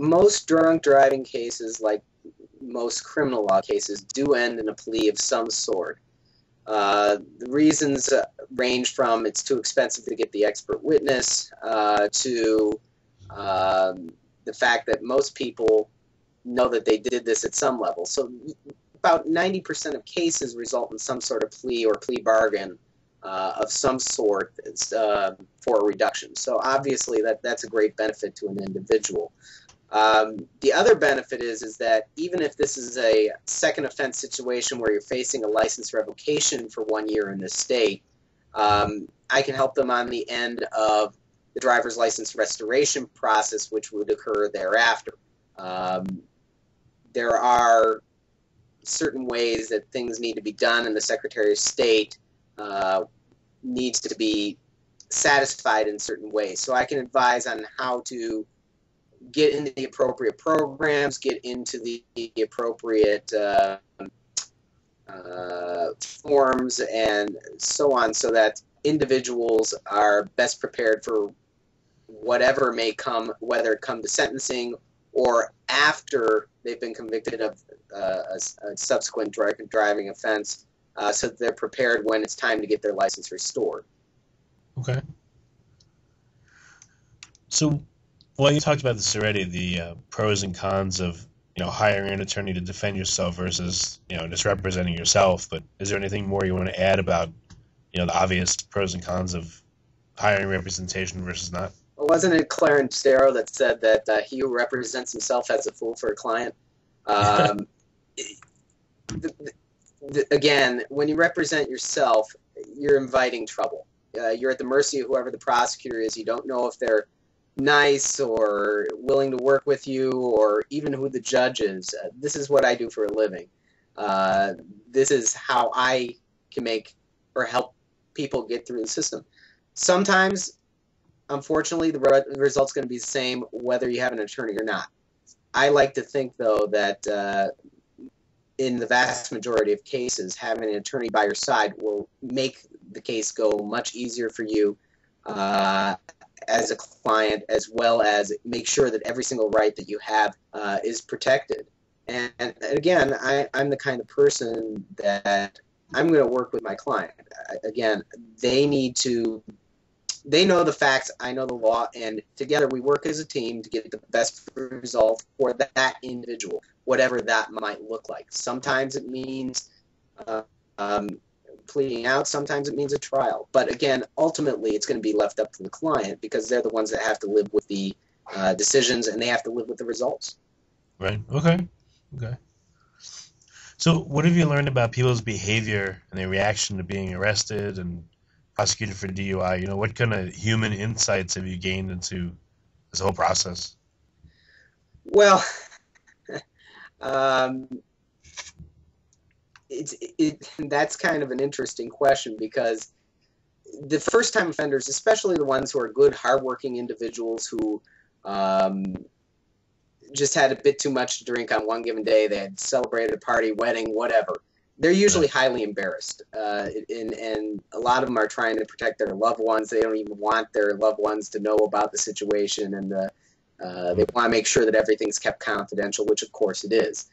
most drunk driving cases, like most criminal law cases, do end in a plea of some sort. The reasons range from it's too expensive to get the expert witness to the fact that most people know that they did this at some level. So about 90% of cases result in some sort of plea or plea bargain of some sort for a reduction. So obviously that's a great benefit to an individual. The other benefit is that even if this is a second offense situation where you're facing a license revocation for 1 year in this state, I can help them on the end of the driver's license restoration process, which would occur thereafter. There are certain ways that things need to be done, and the Secretary of State needs to be satisfied in certain ways. So I can advise on how to get into the appropriate programs, get into the appropriate forms, and so on, so that individuals are best prepared for whatever may come, whether it come to sentencing or after they've been convicted of a subsequent driving offense, so that they're prepared when it's time to get their license restored. Okay. So, well, you talked about this already, the pros and cons of, hiring an attorney to defend yourself versus, just representing yourself. But is there anything more you want to add about, the obvious pros and cons of hiring representation versus not? Well, wasn't it Clarence Darrow that said that he who represents himself has a fool for a client? Again, when you represent yourself, you're inviting trouble. You're at the mercy of whoever the prosecutor is. You don't know if they're nice or willing to work with you, or even who the judge is. This is what I do for a living. This is how I can make or help people get through the system. Sometimes, unfortunately, the result's going to be the same whether you have an attorney or not. I like to think, though, that in the vast majority of cases, having an attorney by your side will make the case go much easier for you as a client, as well as make sure that every single right that you have is protected. And again, I'm the kind of person that I'm going to work with my client. Again, they know the facts, I know the law, and together we work as a team to get the best result for that individual, whatever that might look like. Sometimes it means pleading out, sometimes it means a trial. But again, ultimately it's going to be left up to the client, because they're the ones that have to live with the decisions, and they have to live with the results. Right. Okay. So what have you learned about people's behavior and their reaction to being arrested and prosecuted for DUI? What kind of human insights have you gained into this whole process? Well, that's kind of an interesting question, because the first-time offenders, especially the ones who are good, hardworking individuals who just had a bit too much to drink on one given day, they had celebrated a party, wedding, whatever, they're usually highly embarrassed. And a lot of them are trying to protect their loved ones. They don't even want their loved ones to know about the situation, and they want to make sure that everything's kept confidential, which of course it is.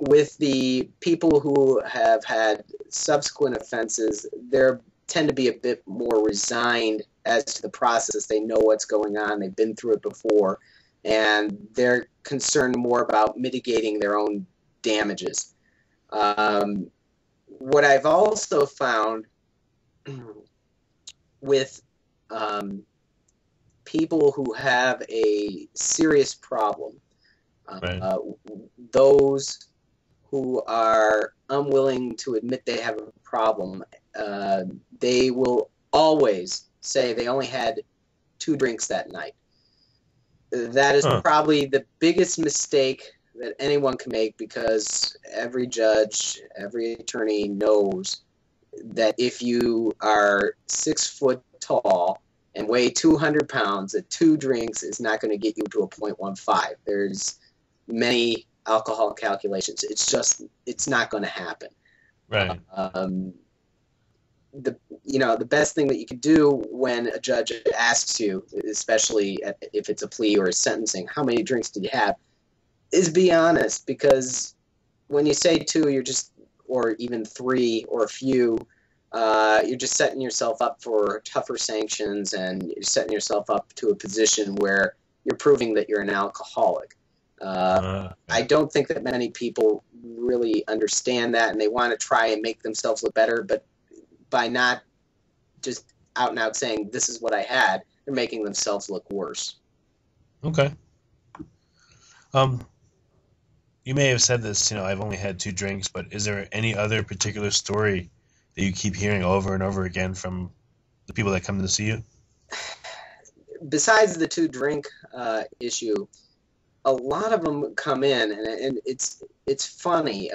With the people who have had subsequent offenses, they tend to be a bit more resigned as to the process. They know what's going on. They've been through it before, and they're concerned more about mitigating their own damages. What I've also found with people who have a serious problem, those who are unwilling to admit they have a problem, they will always say they only had 2 drinks that night. That is probably the biggest mistake that anyone can make, because every judge, every attorney knows that if you are 6 foot tall and weigh 200 pounds, that 2 drinks is not going to get you to a 0.15. There's many alcohol calculations. It's not going to happen. Right. the best thing that you could do when a judge asks you, especially if it's a plea or a sentencing, how many drinks did you have, is be honest, because when you say 2, or even 3 or a few, you're just setting yourself up for tougher sanctions, and you're setting yourself up to a position where you're proving that you're an alcoholic. I don't think that many people really understand that, and they want to try and make themselves look better, but by not just out and out saying, this is what I had, they're making themselves look worse. Okay. You may have said this, I've only had 2 drinks, but is there any other particular story that you keep hearing over and over again from the people that come to see you? Besides the 2 drink issue, a lot of them come in, and it's funny.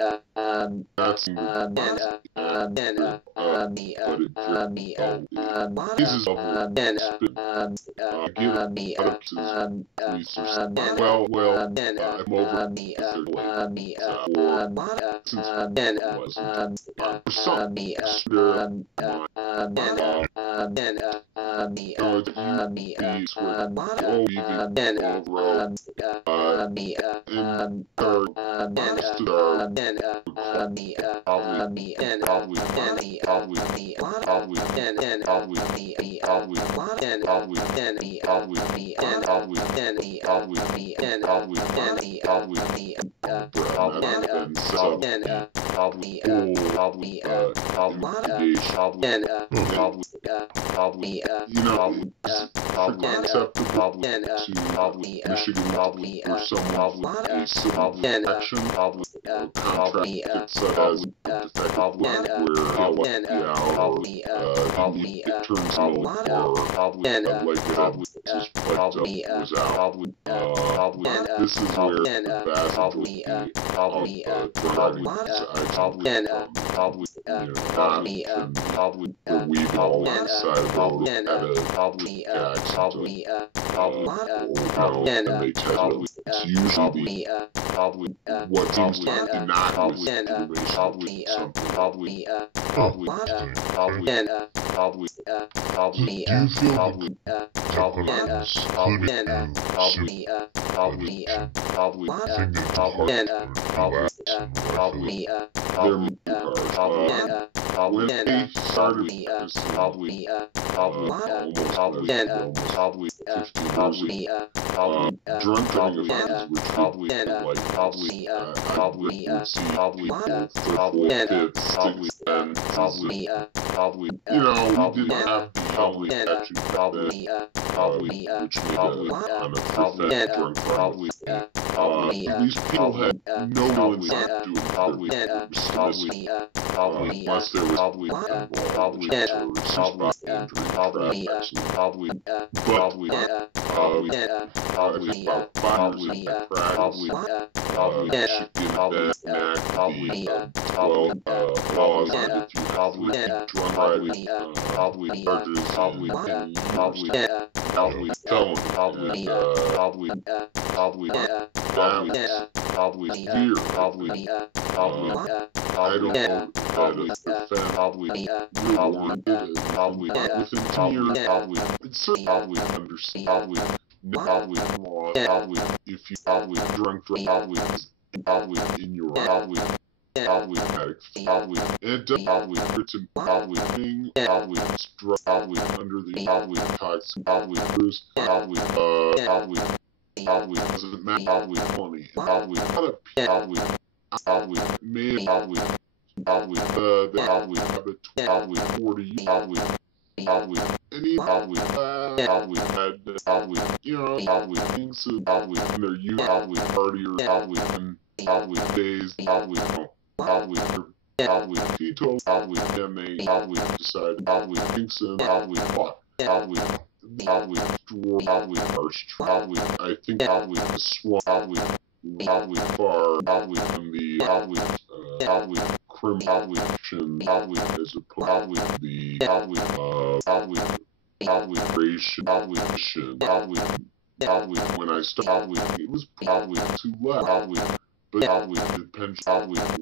But the pension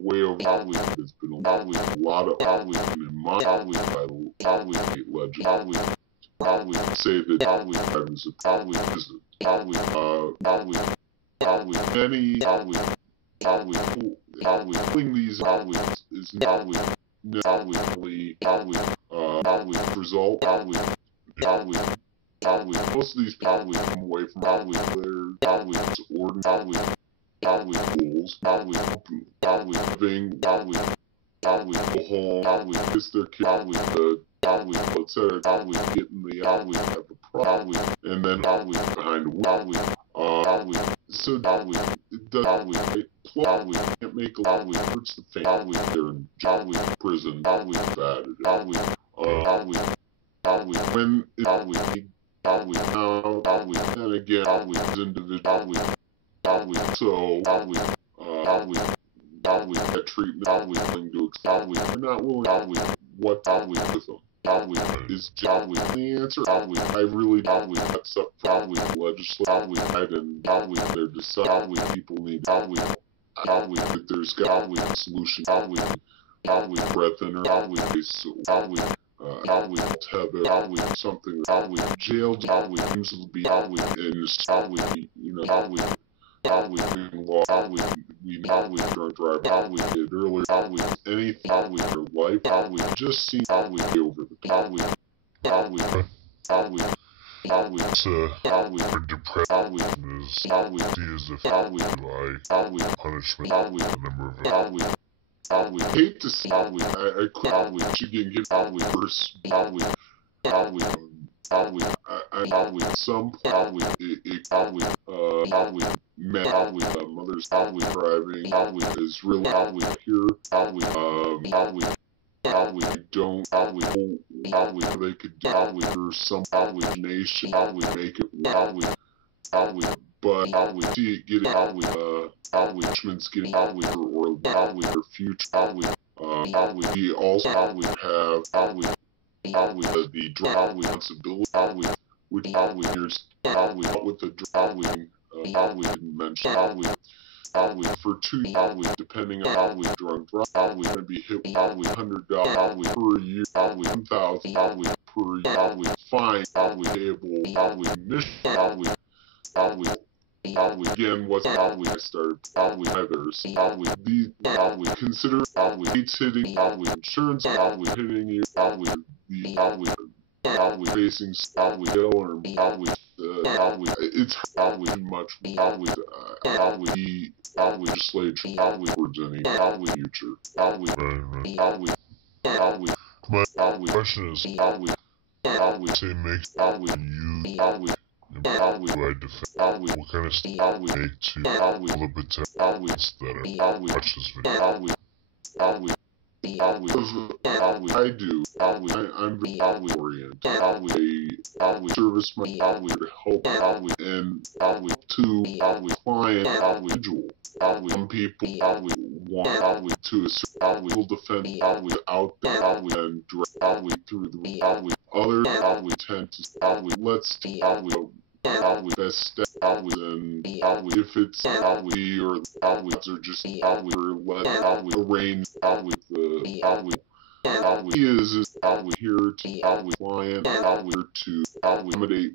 way over. There's been a lot of in say that is many pulling these is result most of these come away from their ordinary goals living home kiss their kid etc. Getting the have a problem and then behind the so it can't make a puts the family there in prison bad when and again individual so that treatment willing to we're not willing what with them is the answer. I really that's up legislative and they're deciding people need that there's got a solution breath in or tether something jail games will be we drunk drive did earlier anything with your life just seem over the top for depression is as if DUI punishment the number of I hate to see I quit you can get worse some mothers driving is really pure don't they could do or some nation make it but see it getting Richmond's getting or their future we also have the driving responsibility which here's with the driving didn't mention for 2 depending on drunk drive going to be hit with $100 per year, 1,000 per year fine able mission again what's I started others these consider it's hitting insurance hitting you facing or it's much legislature towards any future. My question is, say makes you do I defend what kind of stuff make to limit that are watch this video? I do. I'm very oriented. Service my to help and to client individual. Some people want to will defend without that and direct through the others tend to let's best step and if it's we or just let arrange with the he is here to client here to accommodate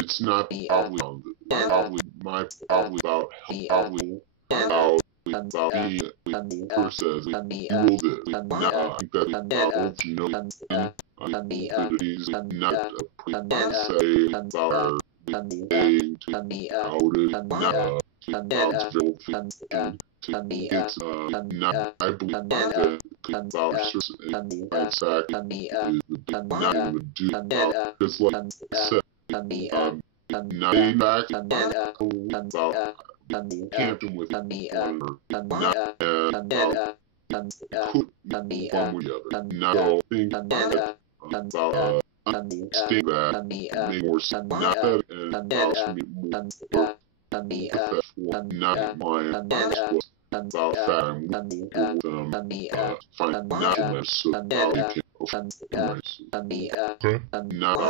it's not my about about me says he will do not that about you know that he's not say about saying to how to it's not I believe that vouchers and sack is the not even do because like I said not back about camping with one or not put one with the other not think about staying that make more sense not that and voucher me more not mine about that find not so about you can not